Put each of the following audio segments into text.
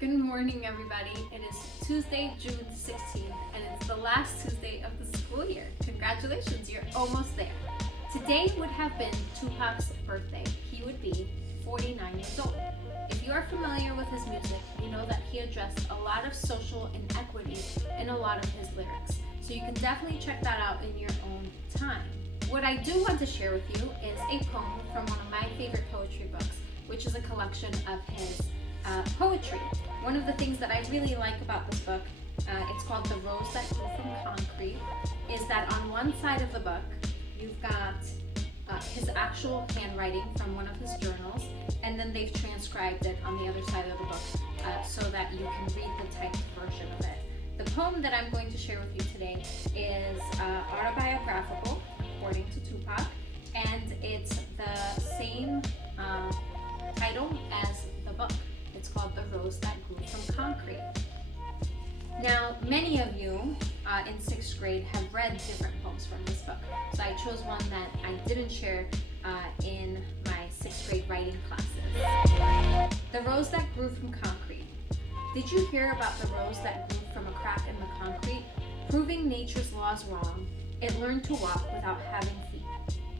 Good morning, everybody. It is Tuesday, June 16th, and it's the last Tuesday of the school year. Congratulations, you're almost there. Today would have been Tupac's birthday. He would be 49 years old. If you are familiar with his music, you know that he addressed a lot of social inequities in a lot of his lyrics. So you can definitely check that out in your own time. What I do want to share with you is a poem from one of my favorite poetry books, which is a collection of his poetry. One of the things that I really like about this book, it's called The Rose That Grew from Concrete, is that on one side of the book, you've got his actual handwriting from one of his journals, and then they've transcribed it on the other side of the book so that you can read the typed version of it. The poem that I'm going to share with you today is autobiographical, according to Tupac, and it's the same title as the book. It's called The Rose That Grew from Concrete. Now, many of you in 6th grade have read different poems from this book, so I chose one that I didn't share in my 6th grade writing classes. The Rose That Grew from Concrete. Did you hear about the rose that grew from a crack in the concrete? Proving nature's laws wrong, it learned to walk without having feet.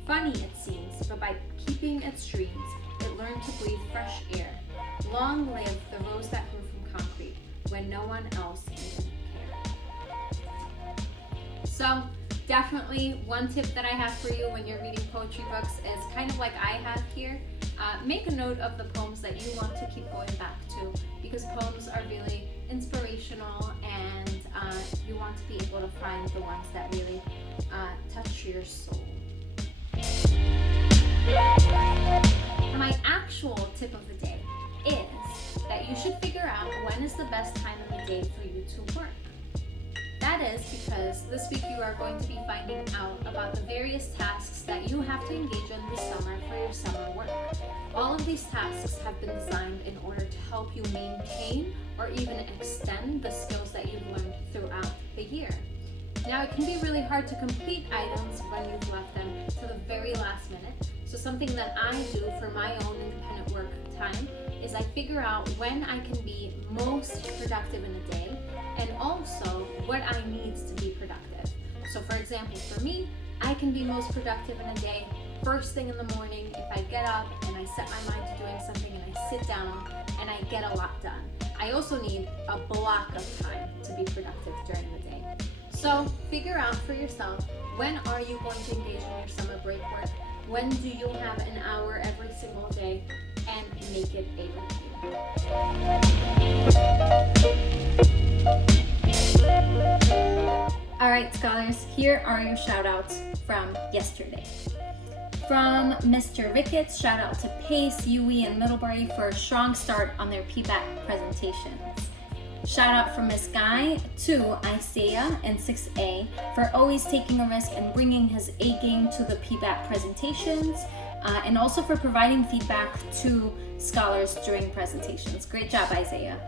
Funny it seems, but by keeping its dreams, it learned to breathe fresh air. Long live the rose that grew from concrete, when no one else even cared. So definitely one tip that I have for you when you're reading poetry books is kind of like I have here. Make a note of the poems that you want to keep going back to, because poems are really inspirational, and you want to be able to find the ones that really touch your soul. My actual tip of the day is that you should figure out when is the best time of the day for you to work. That is because this week you are going to be finding out about the various tasks that you have to engage in this summer for your summer work. All of these tasks have been designed in order to help you maintain or even extend the skills that you've learned throughout the year. Now, it can be really hard to complete items when you've left them to the very last minute. So something that I do for my own independent work time is I figure out when I can be most productive in a day, and also what I need to be productive. So for example, for me, I can be most productive in a day first thing in the morning if I get up and I set my mind to doing something and I sit down and I get a lot done. I also need a block of time to be productive during the day. So figure out for yourself, when are you going to engage in your summer break work? When do you have an hour every single day? And make it a routine. All right, scholars, here are your shout outs from yesterday. From Mr. Ricketts, shout out to Pace, UE, and Middlebury for a strong start on their PBAC presentations. Shout out from Miss Guy to Isaiah in 6A for always taking a risk and bringing his A game to the PBAC presentations, and also for providing feedback to scholars during presentations. Great job, Isaiah.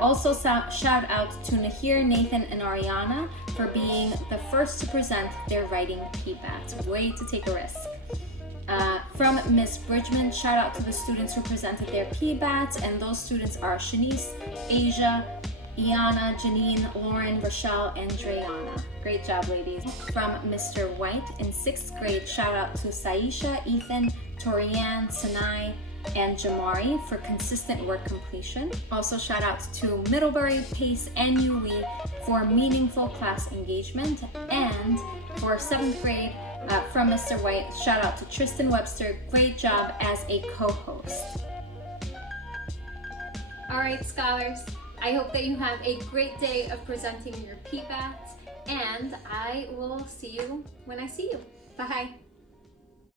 Also shout out to Nahir, Nathan, and Ariana for being the first to present their writing PBATs. Way to take a risk. From Miss Bridgman, shout out to the students who presented their PBATs, and those students are Shanice, Asia, Iana, Janine, Lauren, Rochelle, and Drayana. Great job, ladies. From Mr. White in 6th grade, shout out to Saisha, Ethan, Torianne, Sanai, and Jamari for consistent work completion. Also shout out to Middlebury, Pace, and UE for meaningful class engagement. And for 7th grade, from Mr. White, shout out to Tristan Webster. Great job as a co-host. All right, scholars, I hope that you have a great day of presenting your PBATs, and I will see you when I see you. Bye.